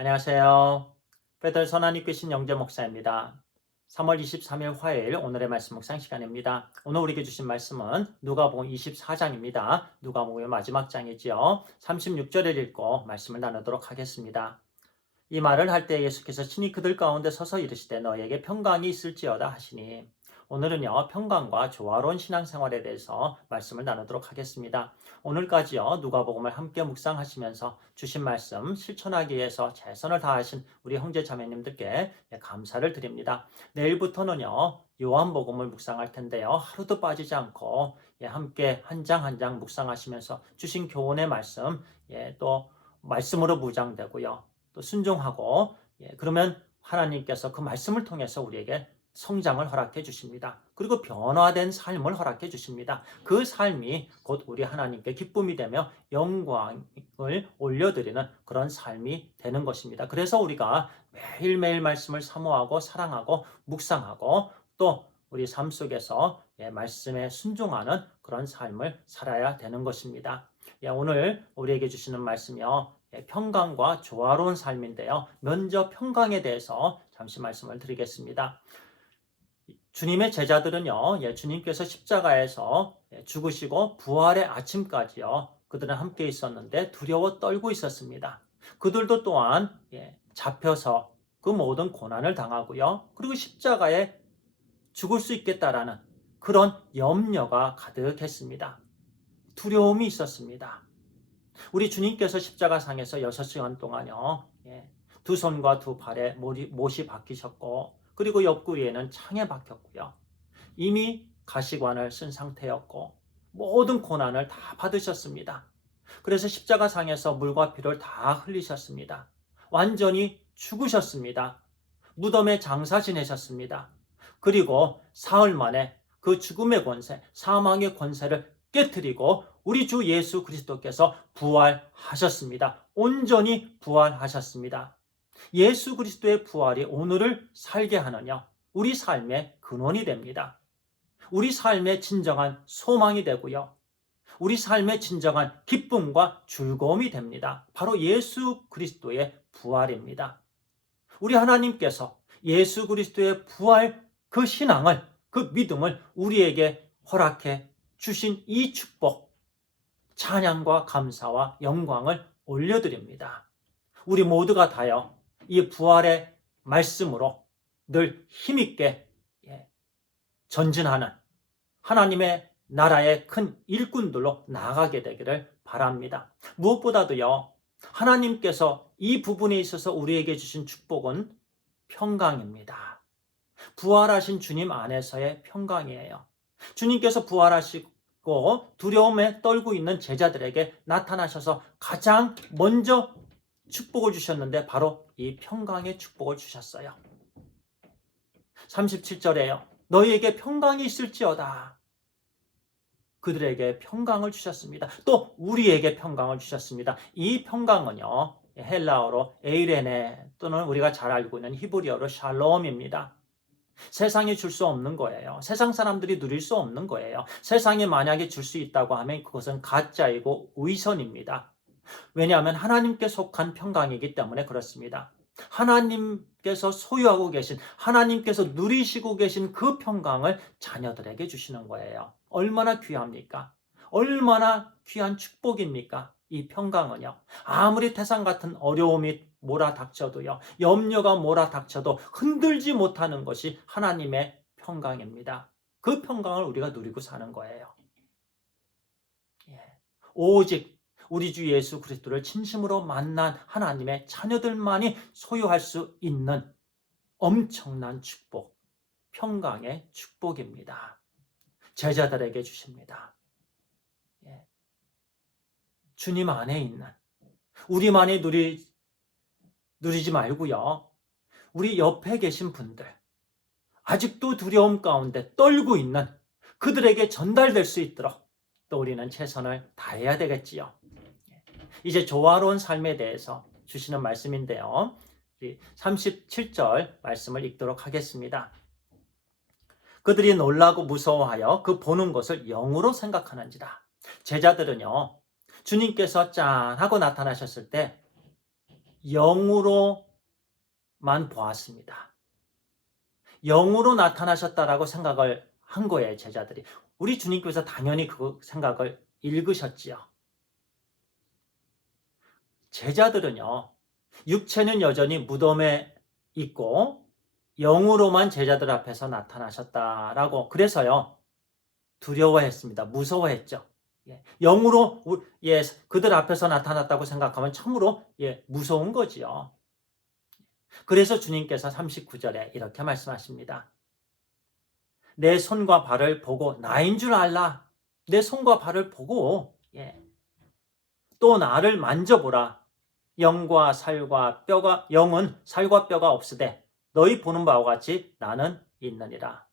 안녕하세요. 베들 선한이 끄신 영재 목사입니다. 3월 23일 화요일 오늘의 말씀 묵상 시간입니다. 오늘 우리에게 주신 말씀은 누가복음 24장입니다. 누가복음의 마지막 장이지요. 36절을 읽고 말씀을 나누도록 하겠습니다. 이 말을 할 때 예수께서 친히 그들 가운데 서서 이르시되 너희에게 평강이 있을지어다 하시니 오늘은요 평강과 조화로운 신앙생활에 대해서 말씀을 나누도록 하겠습니다. 오늘까지요 누가복음을 함께 묵상하시면서 주신 말씀 실천하기 위해서 최선을 다하신 우리 형제 자매님들께 감사를 드립니다. 내일부터는요 요한복음을 묵상할 텐데요 하루도 빠지지 않고 함께 한 장 한 장 묵상하시면서 주신 교훈의 말씀 또 말씀으로 무장되고요 또 순종하고 그러면 하나님께서 그 말씀을 통해서 우리에게 성장을 허락해 주십니다. 그리고 변화된 삶을 허락해 주십니다. 그 삶이 곧 우리 하나님께 기쁨이 되며 영광을 올려드리는 그런 삶이 되는 것입니다. 그래서 우리가 매일매일 말씀을 사모하고 사랑하고 묵상하고 또 우리 삶 속에서 말씀에 순종하는 그런 삶을 살아야 되는 것입니다. 오늘 우리에게 주시는 말씀이요. 평강과 조화로운 삶인데요. 먼저 평강에 대해서 잠시 말씀을 드리겠습니다. 주님의 제자들은요, 주님께서 십자가에서 죽으시고 부활의 아침까지요, 그들은 함께 있었는데 두려워 떨고 있었습니다. 그들도 또한 잡혀서 그 모든 고난을 당하고요, 그리고 십자가에 죽을 수 있겠다라는 그런 염려가 가득했습니다. 두려움이 있었습니다. 우리 주님께서 십자가상에서 6시간 동안요, 두 손과 두 발에 못이 박히셨고, 그리고 옆구리에는 창에 박혔고요. 이미 가시관을 쓴 상태였고, 모든 고난을 다 받으셨습니다. 그래서 십자가상에서 물과 피를 다 흘리셨습니다. 완전히 죽으셨습니다. 무덤에 장사 지내셨습니다. 그리고 사흘 만에 그 죽음의 권세, 사망의 권세를 깨뜨리고 우리 주 예수 그리스도께서 부활하셨습니다. 온전히 부활하셨습니다. 예수 그리스도의 부활이 오늘을 살게 하느냐? 우리 삶의 근원이 됩니다. 우리 삶의 진정한 소망이 되고요. 우리 삶의 진정한 기쁨과 즐거움이 됩니다. 바로 예수 그리스도의 부활입니다. 우리 하나님께서 예수 그리스도의 부활 그 신앙을 그 믿음을 우리에게 허락해 주신 이 축복, 찬양과 감사와 영광을 올려드립니다. 우리 모두가 다요 이 부활의 말씀으로 늘 힘있게 전진하는 하나님의 나라의 큰 일꾼들로 나아가게 되기를 바랍니다. 무엇보다도요 하나님께서 이 부분에 있어서 우리에게 주신 축복은 평강입니다. 부활하신 주님 안에서의 평강이에요. 주님께서 부활하시고 두려움에 떨고 있는 제자들에게 나타나셔서 가장 먼저 축복을 주셨는데 바로 이 평강의 축복을 주셨어요. 37절에요. 너희에게 평강이 있을지어다. 그들에게 평강을 주셨습니다. 또 우리에게 평강을 주셨습니다. 이 평강은요. 헬라어로 에이레네 또는 우리가 잘 알고 있는 히브리어로 샬롬입니다. 세상이 줄 수 없는 거예요. 세상 사람들이 누릴 수 없는 거예요. 세상이 만약에 줄 수 있다고 하면 그것은 가짜이고 위선입니다. 왜냐하면 하나님께 속한 평강이기 때문에 그렇습니다. 하나님께서 소유하고 계신, 하나님께서 누리시고 계신 그 평강을 자녀들에게 주시는 거예요. 얼마나 귀합니까? 얼마나 귀한 축복입니까? 이 평강은요. 아무리 태산 같은 어려움이 몰아닥쳐도요. 염려가 몰아닥쳐도 흔들지 못하는 것이 하나님의 평강입니다. 그 평강을 우리가 누리고 사는 거예요. 오직 우리 주 예수 그리스도를 진심으로 만난 하나님의 자녀들만이 소유할 수 있는 엄청난 축복, 평강의 축복입니다. 제자들에게 주십니다. 주님 안에 있는 우리만이 누리지 말고요. 우리 옆에 계신 분들, 아직도 두려움 가운데 떨고 있는 그들에게 전달될 수 있도록 또 우리는 최선을 다해야 되겠지요. 이제 조화로운 삶에 대해서 주시는 말씀인데요. 37절 말씀을 읽도록 하겠습니다. 그들이 놀라고 무서워하여 그 보는 것을 영으로 생각하는지라. 제자들은요. 주님께서 짠 하고 나타나셨을 때 영으로만 보았습니다. 영으로 나타나셨다라고 생각을 한 거예요, 제자들이. 우리 주님께서 당연히 그 생각을 읽으셨지요. 제자들은요, 육체는 여전히 무덤에 있고 영으로만 제자들 앞에서 나타나셨다라고, 그래서요 두려워했습니다. 무서워했죠. 영으로 그들 앞에서 나타났다고 생각하면 참으로 무서운 거지요. 그래서 주님께서 39절에 이렇게 말씀하십니다. 내 손과 발을 보고 나인 줄 알라. 내 손과 발을 보고 또 나를 만져보라. 영은 살과 뼈가 없으되 너희 보는 바와 같이 나는 있느니라.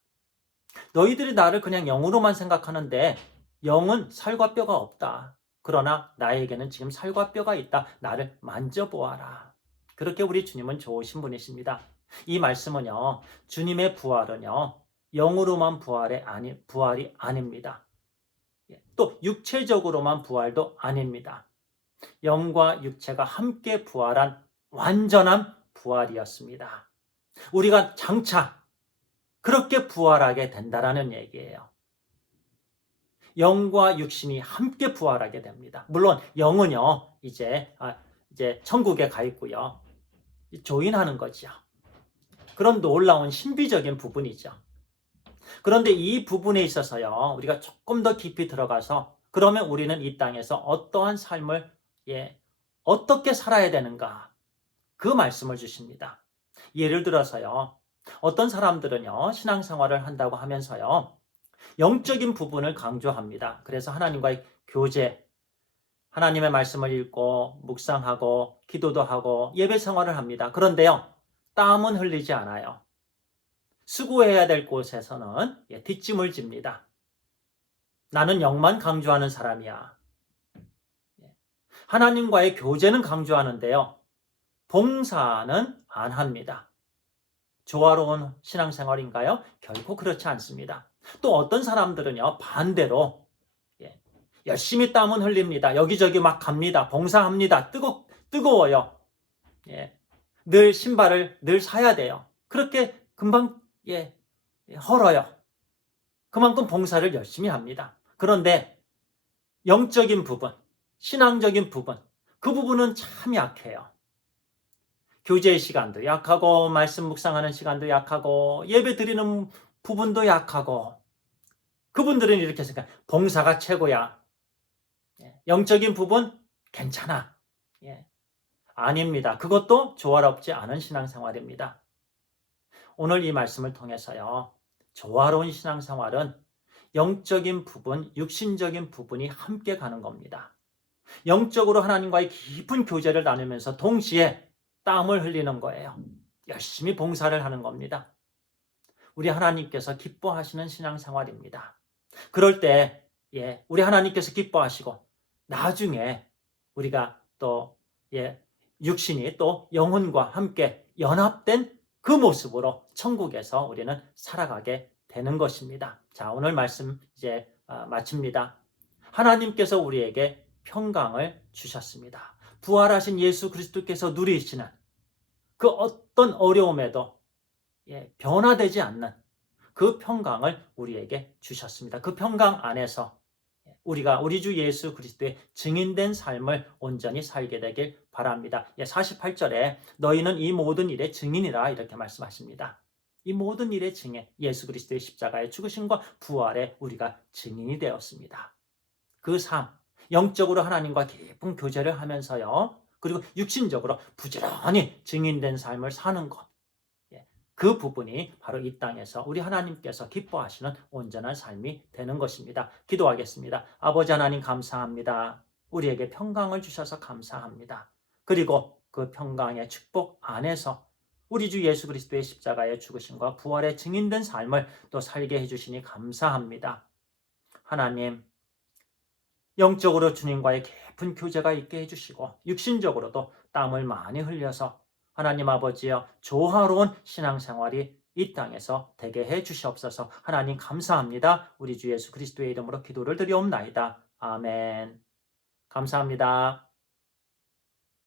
너희들이 나를 그냥 영으로만 생각하는데 영은 살과 뼈가 없다. 그러나 나에게는 지금 살과 뼈가 있다. 나를 만져보아라. 그렇게 우리 주님은 좋으신 분이십니다. 이 말씀은요, 주님의 부활은요, 영으로만 부활이 아닙니다. 또 육체적으로만 부활도 아닙니다. 영과 육체가 함께 부활한 완전한 부활이었습니다. 우리가 장차 그렇게 부활하게 된다라는 얘기예요. 영과 육신이 함께 부활하게 됩니다. 물론 영은요, 이제 천국에 가 있고요. 조인하는 거죠. 그런 놀라운 신비적인 부분이죠. 그런데 이 부분에 있어서요, 우리가 조금 더 깊이 들어가서 그러면 우리는 이 땅에서 어떠한 삶을 어떻게 살아야 되는가? 그 말씀을 주십니다. 예를 들어서요, 어떤 사람들은요, 신앙생활을 한다고 하면서요, 영적인 부분을 강조합니다. 그래서 하나님과의 교제, 하나님의 말씀을 읽고 묵상하고 기도도 하고 예배 생활을 합니다. 그런데요, 땀은 흘리지 않아요. 수고해야 될 곳에서는 뒷짐을 집니다. 나는 영만 강조하는 사람이야. 하나님과의 교제는 강조하는데요, 봉사는 안 합니다. 조화로운 신앙생활인가요? 결코 그렇지 않습니다. 또 어떤 사람들은요, 반대로 열심히 땀은 흘립니다. 여기저기 막 갑니다. 봉사합니다. 뜨거워요. 늘 신발을 늘 사야 돼요. 그렇게 금방 헐어요. 그만큼 봉사를 열심히 합니다. 그런데 영적인 부분, 신앙적인 부분, 그 부분은 참 약해요. 교제의 시간도 약하고 말씀 묵상하는 시간도 약하고 예배 드리는 부분도 약하고, 그분들은 이렇게 생각해요. 봉사가 최고야. 영적인 부분 괜찮아. 아닙니다. 그것도 조화롭지 않은 신앙생활입니다. 오늘 이 말씀을 통해서요, 조화로운 신앙생활은 영적인 부분, 육신적인 부분이 함께 가는 겁니다. 영적으로 하나님과의 깊은 교제를 나누면서 동시에 땀을 흘리는 거예요. 열심히 봉사를 하는 겁니다. 우리 하나님께서 기뻐하시는 신앙생활입니다. 그럴 때 우리 하나님께서 기뻐하시고 나중에 우리가 또 육신이 또 영혼과 함께 연합된 그 모습으로 천국에서 우리는 살아가게 되는 것입니다. 자, 오늘 말씀 이제 마칩니다. 하나님께서 우리에게 평강을 주셨습니다. 부활하신 예수 그리스도께서 누리시는 그 어떤 어려움에도 변화되지 않는 그 평강을 우리에게 주셨습니다. 그 평강 안에서 우리가 우리 주 예수 그리스도의 증인된 삶을 온전히 살게 되길 바랍니다. 48절에 너희는 이 모든 일의 증인이라 이렇게 말씀하십니다. 이 모든 일의 증인, 예수 그리스도의 십자가의 죽으심과 부활에 우리가 증인이 되었습니다. 그 삶, 영적으로 하나님과 깊은 교제를 하면서요, 그리고 육신적으로 부지런히 증인된 삶을 사는 것, 그 부분이 바로 이 땅에서 우리 하나님께서 기뻐하시는 온전한 삶이 되는 것입니다. 기도하겠습니다. 아버지 하나님 감사합니다. 우리에게 평강을 주셔서 감사합니다. 그리고 그 평강의 축복 안에서 우리 주 예수 그리스도의 십자가의 죽으심과 부활의 증인된 삶을 또 살게 해주시니 감사합니다. 하나님, 영적으로 주님과의 깊은 교제가 있게 해주시고 육신적으로도 땀을 많이 흘려서 하나님 아버지여 조화로운 신앙생활이 이 땅에서 되게 해 주시옵소서. 하나님 감사합니다. 우리 주 예수 그리스도의 이름으로 기도를 드리옵나이다. 아멘. 감사합니다.